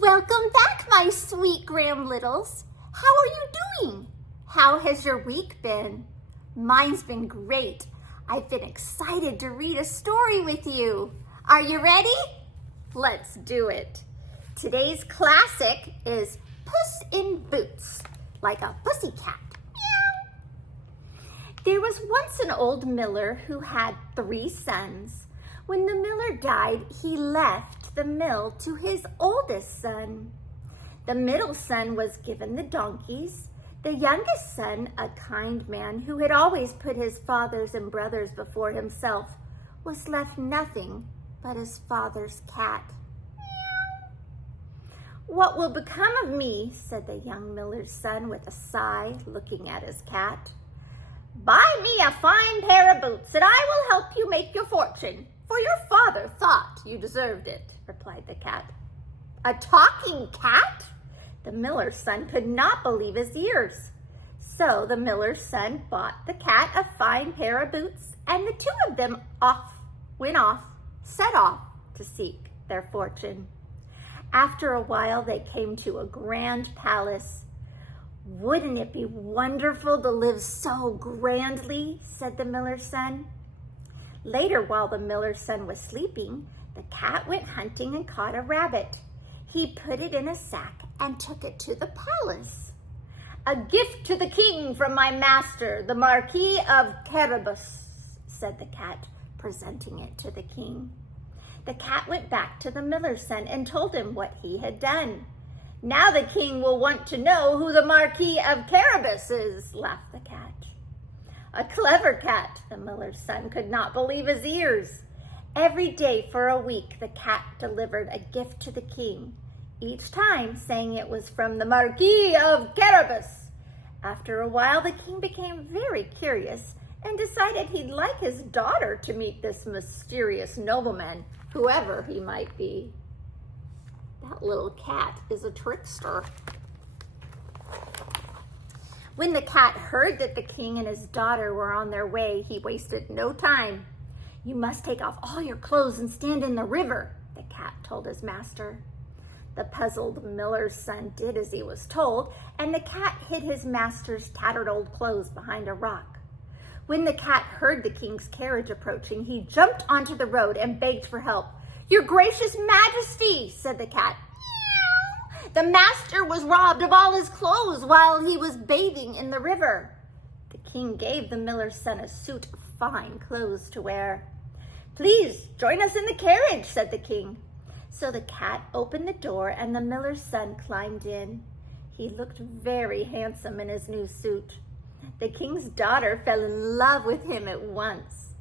Welcome back, my sweet Graham Littles. How are you doing? How has your week been? Mine's been great. I've been excited to read a story with you. Are you ready? Let's do it. Today's classic is Puss in Boots, like a pussy cat. Meow. There was once an old miller who had 3 sons. When the miller died, he left the mill to his oldest son. The middle son was given the donkeys. The youngest son, a kind man who had always put his fathers and brothers before himself, was left nothing but his father's cat. "What will become of me?" said the young miller's son with a sigh, looking at his cat. "Buy me a fine pair of boots, and I will help you make your fortune, for your father thought you deserved it," replied the cat. A talking cat? The miller's son could not believe his ears. So the miller's son bought the cat a fine pair of boots, and the 2 of them set off to seek their fortune. After a while, they came to a grand palace. "Wouldn't it be wonderful to live so grandly?" said the miller's son. Later, while the miller's son was sleeping, the cat went hunting and caught a rabbit. He put it in a sack and took it to the palace. "A gift to the king from my master, the Marquis of Carabas," said the cat, presenting it to the king. The cat went back to the miller's son and told him what he had done. "Now the king will want to know who the Marquis of Carabas is," laughed the cat. A clever cat, the miller's son could not believe his ears. Every day for a week, the cat delivered a gift to the king, each time saying it was from the Marquis of Carabas. After a while, the king became very curious and decided he'd like his daughter to meet this mysterious nobleman, whoever he might be. That little cat is a trickster. When the cat heard that the king and his daughter were on their way, he wasted no time. "You must take off all your clothes and stand in the river," the cat told his master. The puzzled miller's son did as he was told, and the cat hid his master's tattered old clothes behind a rock. When the cat heard the king's carriage approaching, he jumped onto the road and begged for help. "Your gracious majesty," said the cat, "the master was robbed of all his clothes while he was bathing in the river." The king gave the miller's son a suit of fine clothes to wear. "Please join us in the carriage," said the king. So the cat opened the door and the miller's son climbed in. He looked very handsome in his new suit. The king's daughter fell in love with him at once.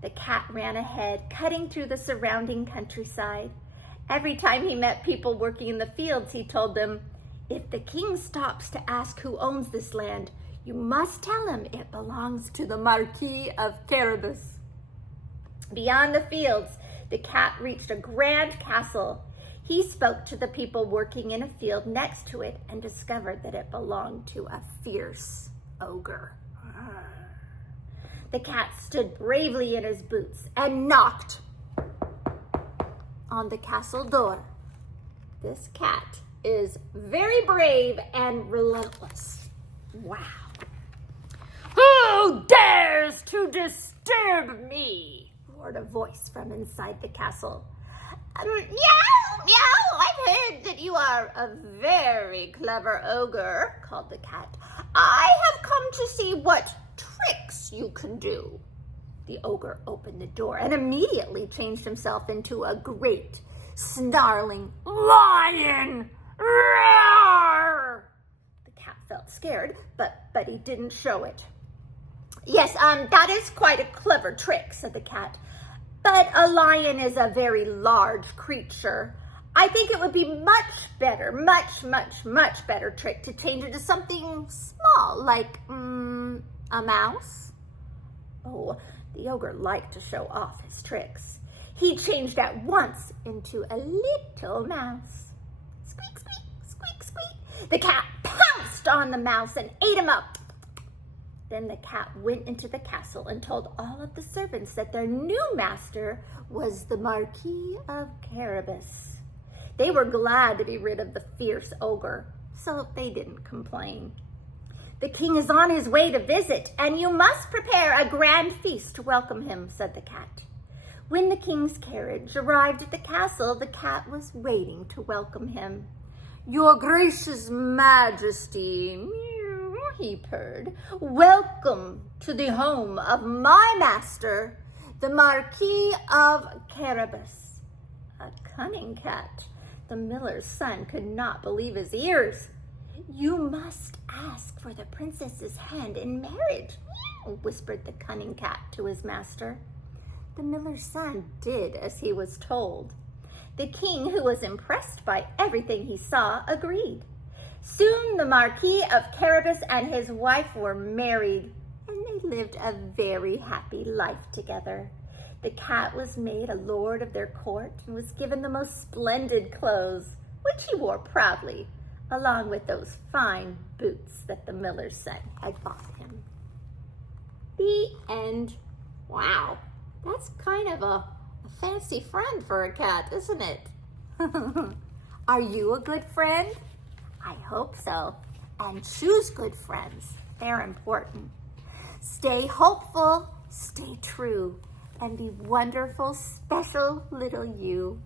The cat ran ahead, cutting through the surrounding countryside. Every time he met people working in the fields, he told them, "If the king stops to ask who owns this land, you must tell him it belongs to the Marquis of Carabas." Beyond the fields, the cat reached a grand castle. He spoke to the people working in a field next to it and discovered that it belonged to a fierce ogre. The cat stood bravely in his boots and knocked on the castle door. This cat is very brave and relentless. Wow. "Who dares to disturb me?" roared a voice from inside the castle. "Meow, meow, I've heard that you are a very clever ogre," called the cat. "I have come to see what tricks you can do." The ogre opened the door and immediately changed himself into a great, snarling lion. Roar! The cat felt scared, but he didn't show it. "Yes, that is quite a clever trick," said the cat. "But a lion is a very large creature. I think it would be much better, much better trick to change it to something small, like a mouse." Oh, the ogre liked to show off his tricks. He changed at once into a little mouse. Squeak, squeak, squeak, squeak. The cat pounced on the mouse and ate him up. Then the cat went into the castle and told all of the servants that their new master was the Marquis of Carabas. They were glad to be rid of the fierce ogre, so they didn't complain. "The king is on his way to visit, and you must prepare a grand feast to welcome him," said the cat. When the king's carriage arrived at the castle, the cat was waiting to welcome him. "Your gracious majesty," meow, he purred, "welcome to the home of my master, the Marquis of Carabas." A cunning cat. The miller's son could not believe his ears. "You must ask for the princess's hand in marriage," whispered the cunning cat to his master. The miller's son did as he was told. The king, who was impressed by everything he saw, agreed. Soon the Marquis of Carabas and his wife were married, and they lived a very happy life together. The cat was made a lord of their court and was given the most splendid clothes, which he wore proudly, along with those fine boots that the miller's son had bought him. The end. Wow, that's kind of a fancy friend for a cat, isn't it? Are you a good friend? I hope so. And choose good friends. They're important. Stay hopeful, stay true, and be wonderful, special little you.